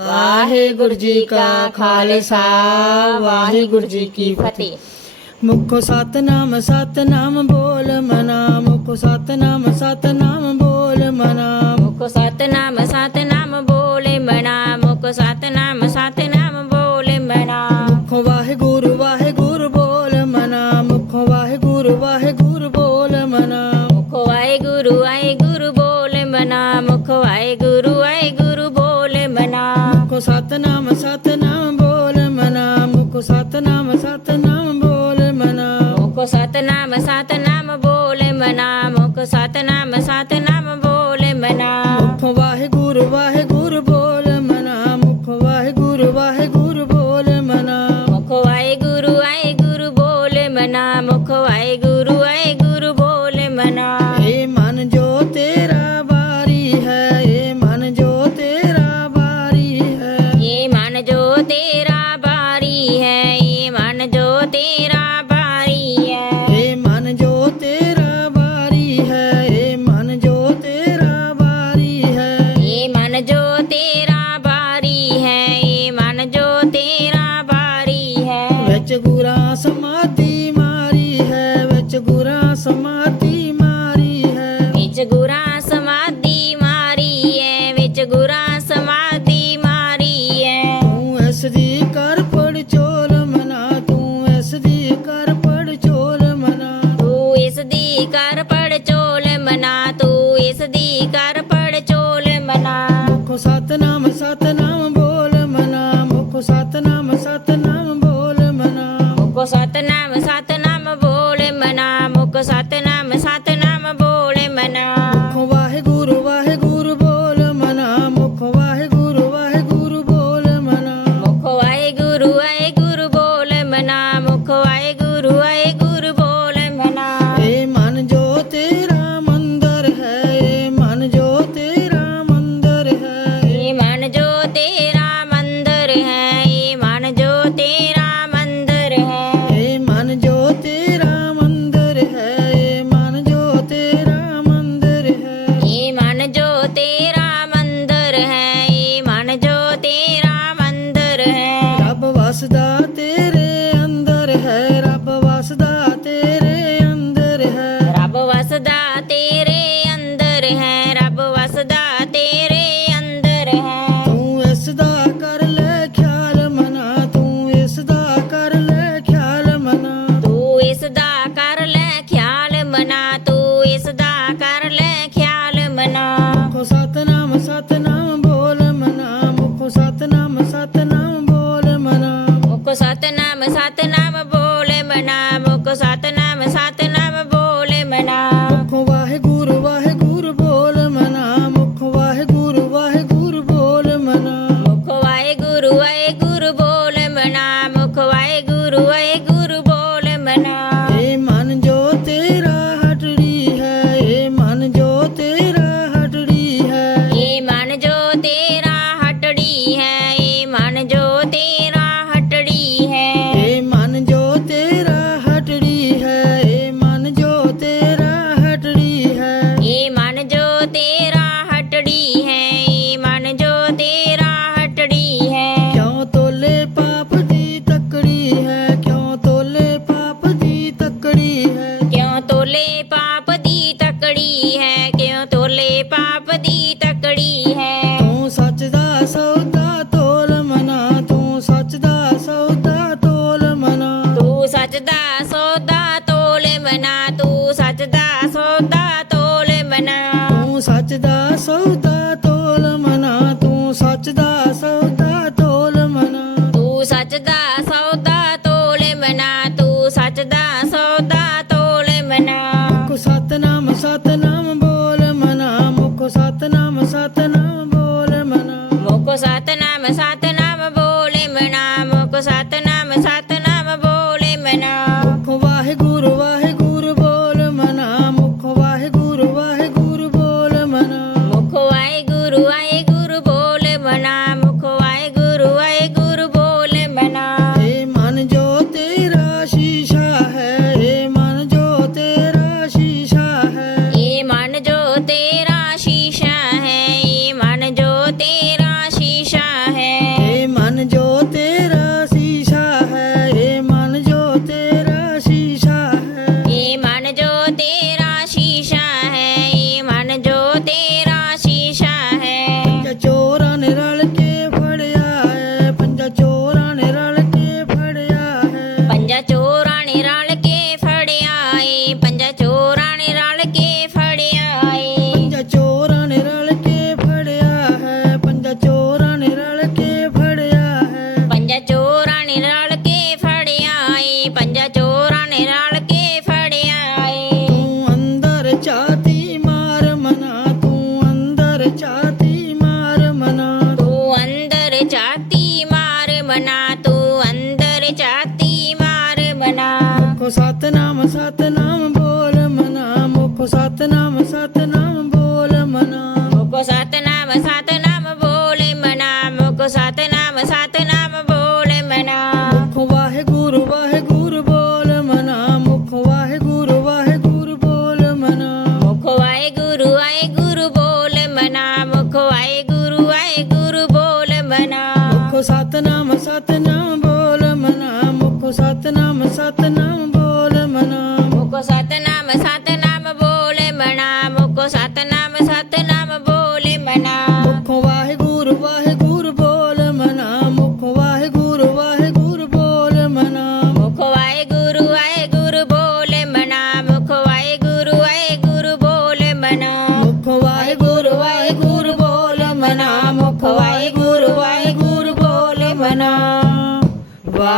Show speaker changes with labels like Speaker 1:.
Speaker 1: ਵਾਹਿਗੁਰੂ ਜੀ ਕਾ ਖਾਲਸਾ ਵਾਹਿਗੁਰੂ ਜੀ ਕੀ ਫਤਿਹ
Speaker 2: ਮੁਖੋ ਸਤਨਾਮ ਸਤਨਾਮ ਬੋਲ ਮਨਾ ਮੁਖੋ ਸਤਨਾਮ ਸਤਨਾਮ ਬੋਲ ਮਨਾ
Speaker 3: ਮੁਖੋ ਸਤਨਾਮ ਸਤਨਾਮ ਬੋਲੇ ਮਨਾ ਮੁਖੋ ਸਤਨਾਮ ਸਤਨਾਮ ਬੋਲੇ ਮਨਾ
Speaker 2: ਮੁਖੋ ਵਾਹਿਗੁਰੂ ਵਾਹਿਗੁਰੂ ਬੋਲ ਮਨਾ ਮੁਖੋ ਵਾਹਿਗੁਰੂ ਵਾਹਿਗੁਰੂ ਬੋਲ ਮਨਾ
Speaker 3: ਮੁਖੋ ਵਾਹਿਗੁਰੂ ਵਾਹਿਗੁਰੂ ਬੋਲ ਮਨਾ
Speaker 2: સતનામ સત Satan. मसाते साथ ना ਮਨਾ। ਤੂੰ ਸੱਚ ਦਾ ਸੌਦਾ ਤੋਲ ਮਨਾ। ਤੂੰ ਸੱਚ ਦਾ ਸੌਦਾ ਤੋਲ ਮਨਾ। ਤੂੰ
Speaker 3: ਸੱਚ ਦਾ ਸੌਦਾ ਤੋਲ ਮਨਾ। ਤੂੰ ਸੱਚ
Speaker 2: सतनाम सतनाम बोल मना मुको सतनाम सतनाम बोल मना
Speaker 3: मुको सतनाम सतनाम बोल मना मुको सतनाम सतनाम बोल मना मुखो
Speaker 2: वाहे गुरु वाहे गुरु बोल मना मुखो वाहे गुरु वाहे गुरु बोल मना
Speaker 3: मुखो वाहे गुरु वाहे गुरु बोल मना मुखो वाहे गुरु वाहे गुरु बोल मना
Speaker 2: मुखो सतनाम सतनाम बोल मना मुखो सतनाम सतनाम